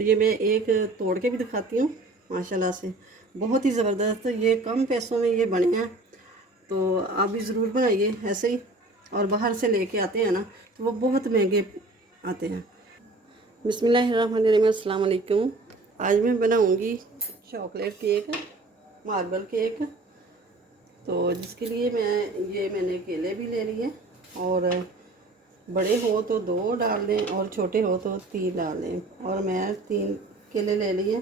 तो ये मैं एक तोड़ के भी दिखाती हूँ माशाल्लाह से, बहुत ही ज़बरदस्त। ये कम पैसों में ये बने हैं, तो आप भी ज़रूर बनाइए ऐसे ही। और बाहर से लेके आते हैं ना तो वो बहुत महंगे आते हैं। बिस्मिल्लाहिर्रहमानिर्रहीम, अस्सलाम वालेकुम। आज मैं बनाऊंगी चॉकलेट केक, मार्बल केक। तो जिसके लिए मैंने केले भी ले लिए, और बड़े हो तो 2 डाल दें और छोटे हो तो 3 डाल दें, और मैं 3 केले ले लिए।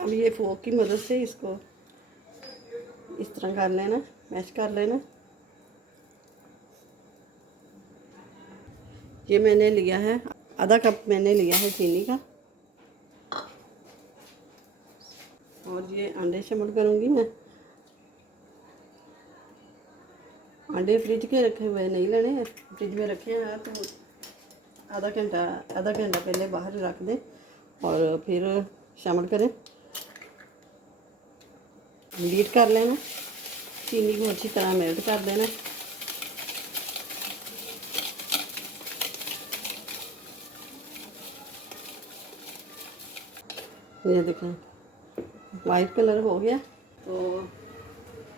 अब ये फोक की मदद से इसको इस तरह कर लेना, मैश कर लेना। ये मैंने लिया है आधा कप, मैंने लिया है चीनी का। और ये अंडे शामिल करूँगी मैं। अंडे फ्रिज के रखे हुए नहीं लेने, फ्रिज में रखे हैं तो आधा घंटा पहले बाहर रख दें और फिर शामिल करें। बीट कर लेना, चीनी को अच्छी तरह मेल्ट कर देना। ये देखें वाइट कलर हो गया। तो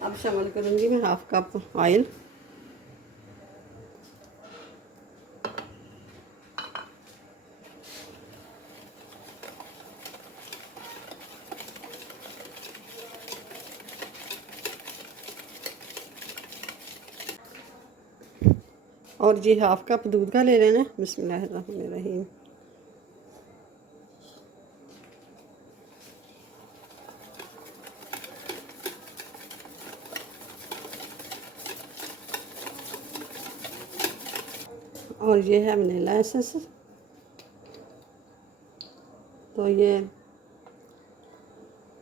अब शामिल करूँगी मैं हाफ कप ऑयल। और ये हाफ कप दूध का ले लेना। बिस्मिल्लाहिर्रहमानिर्रहीम। और ये है वनीला एसेंस, तो ये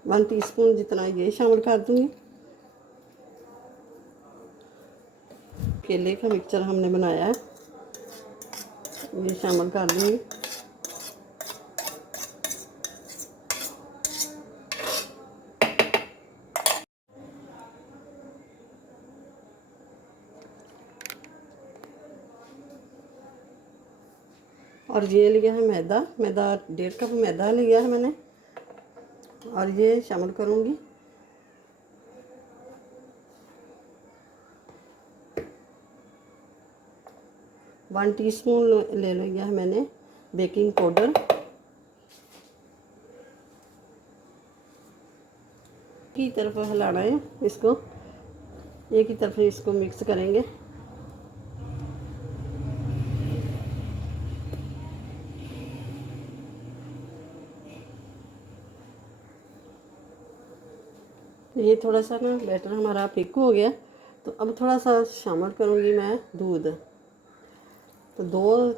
1 टीस्पून जितना ये शामिल कर दूँगी। केले का मिक्सचर हमने बनाया है, ये शामिल कर दूँगी। और ये लिया है मैदा 1.5 कप मैदा लिया है मैंने, और ये शामिल करूँगी। वन टीस्पून ले लिया है मैंने बेकिंग पाउडर। की तरफ हिलाना है इसको, एक ही तरफ इसको मिक्स करेंगे। तो ये थोड़ा सा ना बैटर हमारा थिक हो गया, तो अब थोड़ा सा शामिल करूँगी मैं दूध। तो 2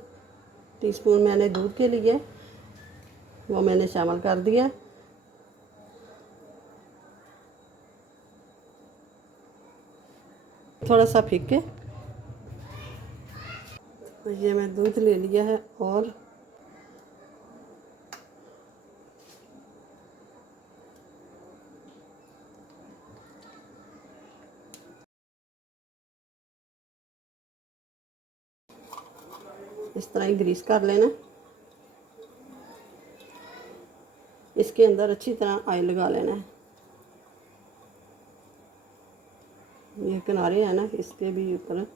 टीस्पून मैंने दूध के लिए वो मैंने शामिल कर दिया। थोड़ा सा फीके, तो ये मैं दूध ले लिया है और इस तरह ही ग्रीस कर लेना। इसके अंदर अच्छी तरह ऑयल लगा लेना है। ये किनारे हैं ना, इसके भी ऊपर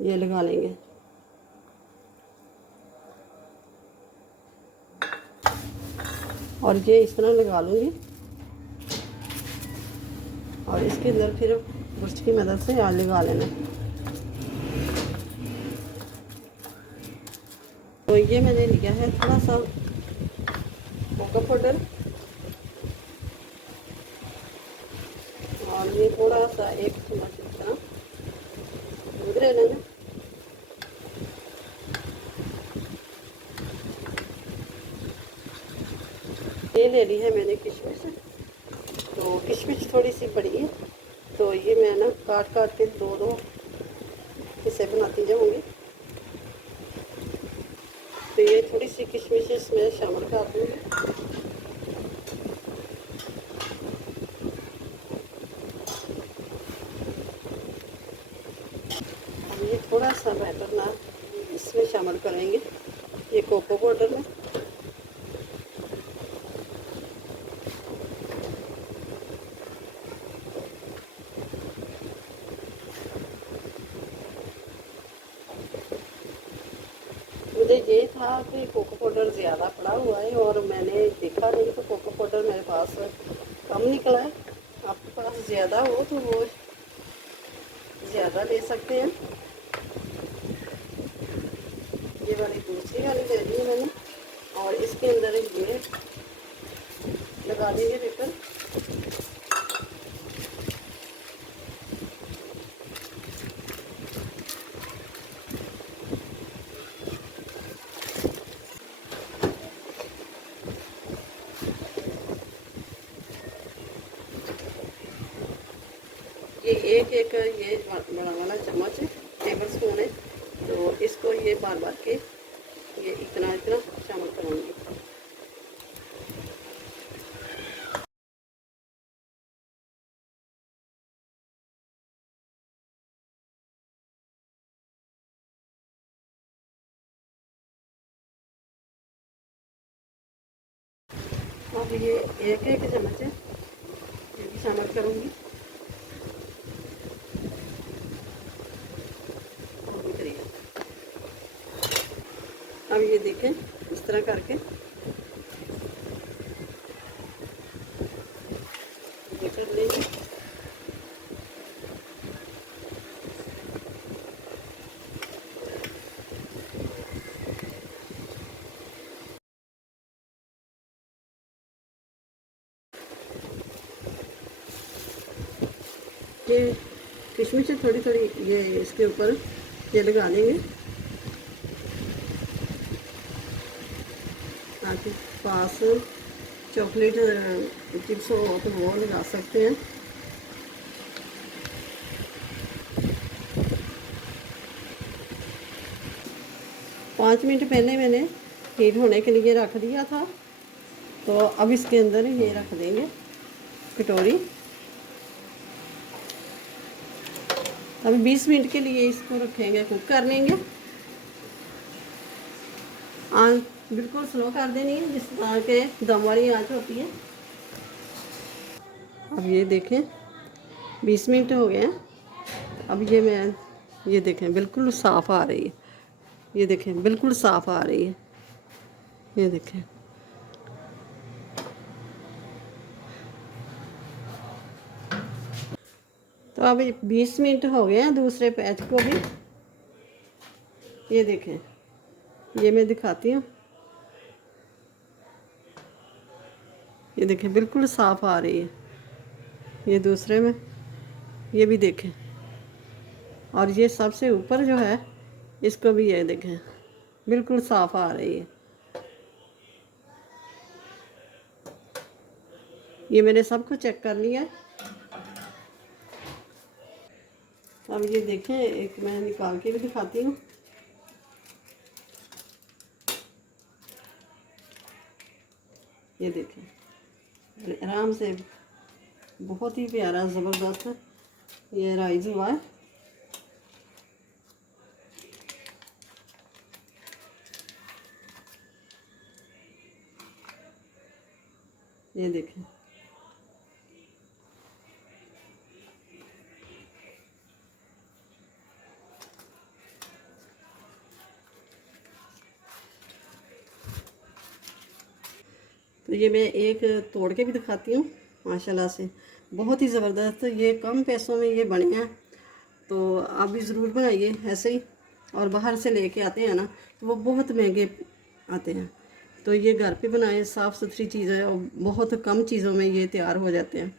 ये लगा लेंगे। और ये इस तरह लगा लूँगी, और इसके अंदर फिर ब्रश की मदद से ऑयल लगा लेना। तो ये मैंने लिया है थोड़ा सा कोको पाउडर, और ये थोड़ा सा 1 चम्मच इस तरह दूध ले लेना। ये ले ली है मैंने किशमिश, तो किशमिश थोड़ी सी बड़ी है, तो ये मैं ना काट के 2 हिस्से बनाती जाऊँगी। तो ये थोड़ी सी किशमिश इसमें शामिल कर दूँगी। ये थोड़ा सा बैटर ना इसमें शामिल करेंगे, ये कोको पाउडर में। मुझे ये था कि कोको पाउडर ज़्यादा पड़ा हुआ है और मैंने देखा नहीं तो कोको पाउडर मेरे पास कम निकला है। आपके पास ज़्यादा हो तो वो ज़्यादा ले सकते हैं। ये वाली दूसरी वाली ले ली है मैंने और इसके अंदर ये लगा देंगे पेपर। ये एक ये बड़ा वाला चम्मच है, टेबल स्पून है, तो इसको ये बार बार के ये इतना इतना शामिल करूँगी। अब ये एक चम्मच है, ये भी शामिल करूँगी। अब ये देखें इस तरह करके ये कर लेंगे। ये किशमिश से थोड़ी थोड़ी ये इसके ऊपर ये लगा देंगे। आपके पास चॉकलेट चिप्स हो तो वो लगा सकते हैं। पाँच मिनट पहले मैंने हीट होने के लिए रख दिया था, तो अब इसके अंदर ये रख देंगे कटोरी। अब 20 मिनट के लिए इसको रखेंगे, कुक कर लेंगे। आँच बिल्कुल स्लो कर देनी है, जिस तरह के दम वाली आँच होती है। अब ये देखें 20 मिनट हो गए हैं। अब ये देखें बिल्कुल साफ़ आ रही है, ये देखें बिल्कुल साफ़ आ रही है, ये देखें। तो अब 20 मिनट हो गए हैं, दूसरे पैच को भी ये देखें, ये मैं दिखाती हूँ। ये देखें बिल्कुल साफ़ आ रही है, ये दूसरे में ये भी देखें। और ये सबसे ऊपर जो है इसको भी ये देखें बिल्कुल साफ़ आ रही है। ये मैंने सब कुछ चेक कर लिया। अब ये देखें, एक मैं निकाल के भी दिखाती हूँ। ये देखें आराम से बहुत ही प्यारा ज़बरदस्त ये राइस हुआ है। ये देखें तो ये मैं एक तोड़ के भी दिखाती हूँ। माशाल्लाह से बहुत ही ज़बरदस्त, ये कम पैसों में ये बने हैं, तो आप भी ज़रूर बनाइए ऐसे ही। और बाहर से लेके आते हैं ना तो वो बहुत महंगे आते हैं, तो ये घर पे बनाए साफ़ सुथरी चीज़ें और बहुत कम चीज़ों में ये तैयार हो जाते हैं।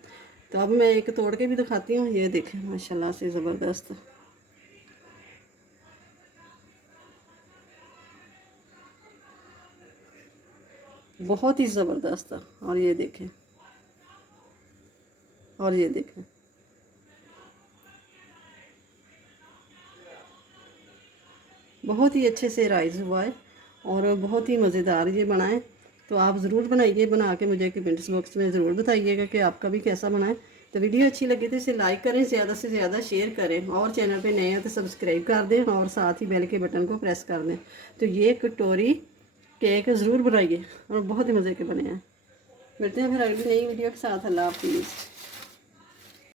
तो अब मैं एक तोड़ के भी दिखाती हूँ। ये देखें माशाल्लाह से ज़बरदस्त, बहुत ही ज़बरदस्त। और ये देखें, और ये देखें बहुत ही अच्छे से राइस हुआ है और बहुत ही मज़ेदार ये बना है। तो आप ज़रूर बनाइए, बना के मुझे कमेंट्स बॉक्स में ज़रूर बताइएगा कि आपका भी कैसा बना है। तो वीडियो अच्छी लगी तो इसे लाइक करें, ज़्यादा से ज़्यादा शेयर करें, और चैनल पे नए हैं तो सब्सक्राइब कर दें और साथ ही बेल के बटन को प्रेस कर दें। तो ये कटोरी केक ज़रूर बनाइए और बहुत ही मज़े के बने हैं। मिलते हैं फिर अगली नई वीडियो के साथ। अल्लाह हाफिज़।